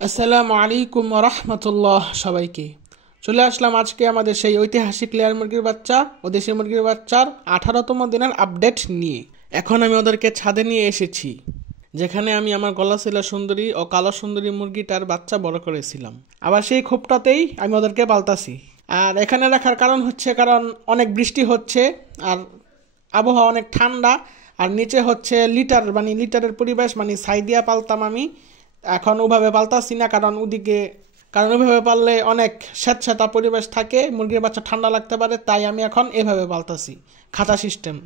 আসসালামু আলাইকুম ওয়া রাহমাতুল্লাহ। সবাইকে চলে আসলাম আজকে আমাদের সেই ঐতিহাসিক লেয়ার মুরগির বাচ্চা ও দেশি মুরগির বাচ্চার 18তম দিনের আপডেট নিয়ে। এখন আমি ওদেরকে ছাদে নিয়ে এসেছি, যেখানে আমি আমার গলা শিলা সুন্দরী ও কালো সুন্দরী মুরগিটার বাচ্চা বড় করেছিলাম। আবার সেই খোপটাতেই আমি ওদেরকে পালতাছি। আর এখানে রাখার কারণ হচ্ছে কারণ অনেক বৃষ্টি হচ্ছে আর আবহাওয়া অনেক ঠান্ডা, আর নিচে হচ্ছে লিটারের পরিবেশ, ছাই দিয়া পালতাম আমি। এখন ওভাবে পালতাছি না, কারণ ওইভাবে পাললে অনেক স্যাঁতস্যাঁতা পরিবেশ থাকে, মুরগির বাচ্চা ঠান্ডা লাগতে পারে, তাই আমি এখন এভাবে পালতাছি, খাঁচা সিস্টেম।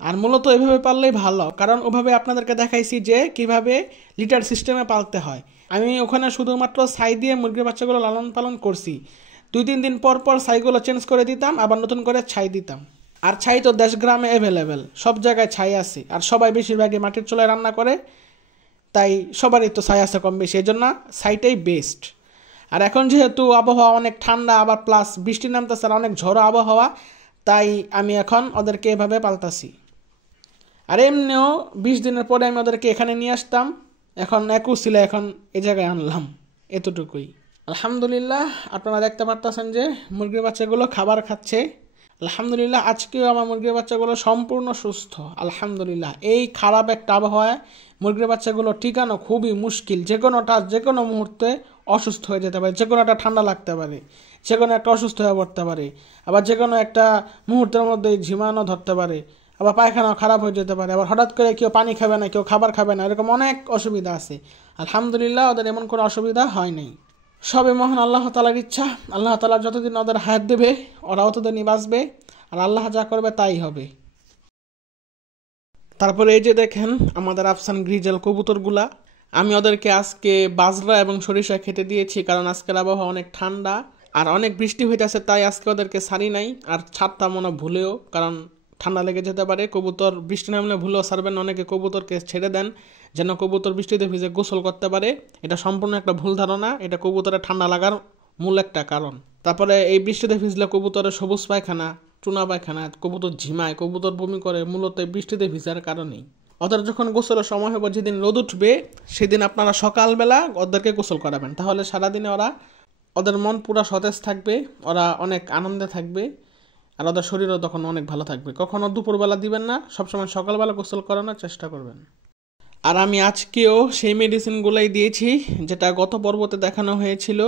আর মূলত এভাবে পাললেই ভালো, কারণ ওভাবে আপনাদেরকে দেখাইছি যে কিভাবে লিটার সিস্টেমে পালতে হয়। আমি ওখানে শুধুমাত্র ছাই দিয়ে মুরগির বাচ্চাগুলো লালন পালন করছি। 2-3 দিন পর পর ছাইগুলো চেঞ্জ করে দিতাম, আবার নতুন করে ছাই দিতাম। আর ছাই তো দেশ গ্রামে অ্যাভেলেবেল, সব জায়গায় ছাই আছে, আর সবাই বেশিরভাগই মাটির চুলায় রান্না করে, তাই সবারই তো ছাই আছে কম বেশি, এই জন্য ছাইটাই বেস্ট। আর এখন যেহেতু আবহাওয়া অনেক ঠান্ডা, আবার প্লাস বৃষ্টি নামতেছে আর অনেক ঝড়ো আবহাওয়া, তাই আমি এখন ওদেরকে এভাবে পালতাছি। আর এমনিও 20 দিনের পরে আমি ওদেরকে এখানে নিয়ে আসতাম, এখন 21 ছিল, এখন এই জায়গায় আনলাম, এতটুকুই। আলহামদুলিল্লাহ, আপনারা দেখতে পারতেছেন যে মুরগির বাচ্চাগুলো খাবার খাচ্ছে। আলহামদুলিল্লাহ, আজকেও আমার মুরগির বাচ্চাগুলো সম্পূর্ণ সুস্থ আলহামদুলিল্লাহ। এই খারাপ একটা আবহাওয়ায় মুরগির বাচ্চাগুলো টিকানো খুবই মুশকিল, যে কোনো মুহূর্তে অসুস্থ হয়ে যেতে পারে, যে কোনো একটা ঠান্ডা লাগতে পারে, যে কোনো একটা অসুস্থ হয়ে পড়তে পারে, আবার যে কোনো একটা মুহূর্তের মধ্যে ঝিমানো ধরতে পারে, আবার পায়খানাও খারাপ হয়ে যেতে পারে, আবার হঠাৎ করে কেউ পানি খাবে না, কেউ খাবার খাবে না, এরকম অনেক অসুবিধা আছে। আলহামদুলিল্লাহ, ওদের এমন কোনো অসুবিধা হয় নাই। সবে মহান আল্লাহ তাআলার ইচ্ছা, আল্লাহ তাআলা যতদিন ওদের হায়াত দেবে ওরা অতদিনই বাঁচবে, আর আল্লাহ যা করবে তাই হবে। তারপরে এই যে দেখেন আমাদের আফসান গ্রিজেল কবুতরগুলা, আমি ওদেরকে আজকে বাজরা এবং সরিষা খেতে দিয়েছি, কারণ আজকের আবহাওয়া অনেক ঠান্ডা আর অনেক বৃষ্টি হইতেছে, তাই আজকে ওদেরকে ছাড়ি নাই। আর ছাড়তাম মনে ভুলেও, কারণ ঠান্ডা লেগে যেতে পারে। কবুতর বৃষ্টি নামলে ভুলেও ছাড়বেন না, অনেকে কবুতরকে ছেড়ে দেন যেন কবুতর বৃষ্টিতে ভিজে গোসল করতে পারে। এটা সম্পূর্ণ একটা ভুল ধারণা, এটা কবুতরের ঠান্ডা লাগার মূল একটা কারণ। তারপরে এই বৃষ্টিতে ভিজলে কবুতরের সবুজ পায়খানা, চুনা পায়খানা, কবুতর ঝিমায়, কবুতর বমি করে, মূলত বৃষ্টিতে ভিজার কারণেই। ওদের যখন গোসলের সময় হবে, যেদিন রোদ উঠবে সেদিন আপনারা সকালবেলা ওদেরকে গোসল করাবেন, তাহলে সারাদিনে ওদের মন পুরো সতেজ থাকবে, ওরা অনেক আনন্দে থাকবে, আর ওদের শরীরও তখন অনেক ভালো থাকবে। কখনো দুপুরবেলা দিবেন না, সবসময় সকালবেলা গোসল করানোর চেষ্টা করবেন। আর আমি আজকেও সেই মেডিসিনগুলাই দিয়েছি যেটা গত পর্বতে দেখানো হয়েছিল,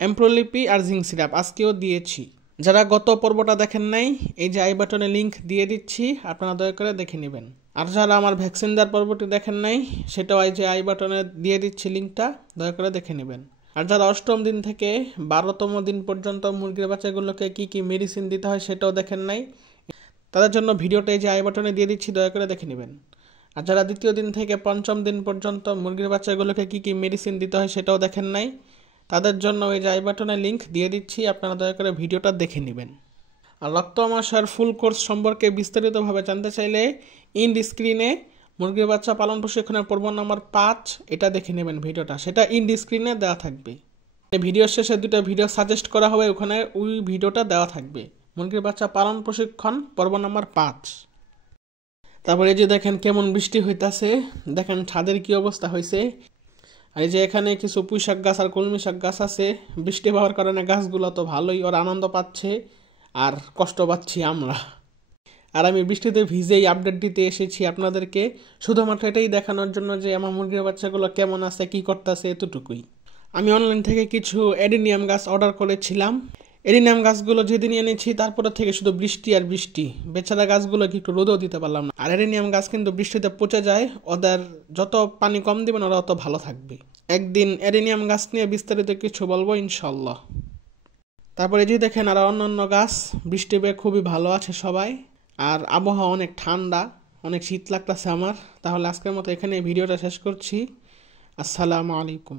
এমপ্রোলিপি আর জিঙ্ক সিরাপ আজকেও দিয়েছি। যারা গত পর্বটা দেখেন নাই, এই যে আই বাটনে লিঙ্ক দিয়ে দিচ্ছি, আপনারা দয়া করে দেখে নেবেন। আর যারা আমার ভ্যাকসিন দেওয়ার পর্বটি দেখেন নাই, সেটাও এই যে আই বাটনে দিয়ে দিচ্ছি লিঙ্কটা, দয়া করে দেখে নেবেন। আর যারা 8ম দিন থেকে 12তম দিন পর্যন্ত মুরগির বাচ্চাগুলোকে কি কি মেডিসিন দিতে হয় সেটাও দেখেন নাই, তাদের জন্য ভিডিওটা এই যে আই বাটনে দিয়ে দিচ্ছি, দয়া করে দেখে নেবেন। আর যারা 2য় দিন থেকে 5ম দিন পর্যন্ত মুরগির বাচ্চাগুলোকে কি কি মেডিসিন দিতে হয় সেটাও দেখেন নাই, তাদের জন্য এই যে আই বাটনে লিঙ্ক দিয়ে দিচ্ছি, আপনারা দয়া করে ভিডিওটা দেখে নেবেন। আর রক্ত আমাশয়ের ফুল কোর্স সম্পর্কে বিস্তারিতভাবে জানতে চাইলে ইন্ড স্ক্রিনে মুরগির বাচ্চা পালন প্রশিক্ষণের পর্ব নম্বর 5 এটা দেখে নেবেন ভিডিওটা, সেটা ইন্ড স্ক্রিনে দেওয়া থাকবে। ভিডিওর শেষে 2টা ভিডিও সাজেস্ট করা হবে, ওখানে ওই ভিডিওটা দেওয়া থাকবে, মুরগির বাচ্চা পালন প্রশিক্ষণ পর্ব নম্বর 5। তারপরে এই যে দেখেন কেমন বৃষ্টি হইতাছে, দেখেন ছাদের কি অবস্থা হয়েছে। আর এই যে এখানে কিছু পুঁই শাক গাছ আর কলমি শাক গাছ আছে, বৃষ্টি হওয়ার কারণে গাছগুলো তো ভালোই, ওরা আনন্দ পাচ্ছে আর কষ্ট পাচ্ছি আমরা। আর আমি বৃষ্টিতে ভিজেই আপডেট দিতে এসেছি আপনাদেরকে, শুধুমাত্র এটাই দেখানোর জন্য যে আমার মুরগির বাচ্চাগুলো কেমন আছে, কি করতেছে, এতটুকুই। আমি অনলাইন থেকে কিছু অ্যাডেনিয়াম গাছ অর্ডার করেছিলাম। অ্যাডেনিয়াম গাছগুলো যেদিন এনেছি তারপরে থেকে শুধু বৃষ্টি আর বৃষ্টি, বেচারা গাছগুলো একটু রোদও দিতে পারলাম না। আর অ্যাডেনিয়াম গাছ কিন্তু বৃষ্টিতে পচে যায়, ওদের যত পানি কম দিবেন ওরা তত ভালো থাকবে। একদিন অ্যাডেনিয়াম গাছ নিয়ে বিস্তারিত কিছু বলবো ইনশাল্লাহ। তারপরে যে দেখেন আর অন্যান্য গাছ, বৃষ্টি পেয়ে খুবই ভালো আছে সবাই, আর আবহাওয়া অনেক ঠান্ডা, অনেক শীত লাগতেছে আমার। তাহলে আজকের মতো এখানে ভিডিওটা শেষ করছি। আসসালামু আলাইকুম।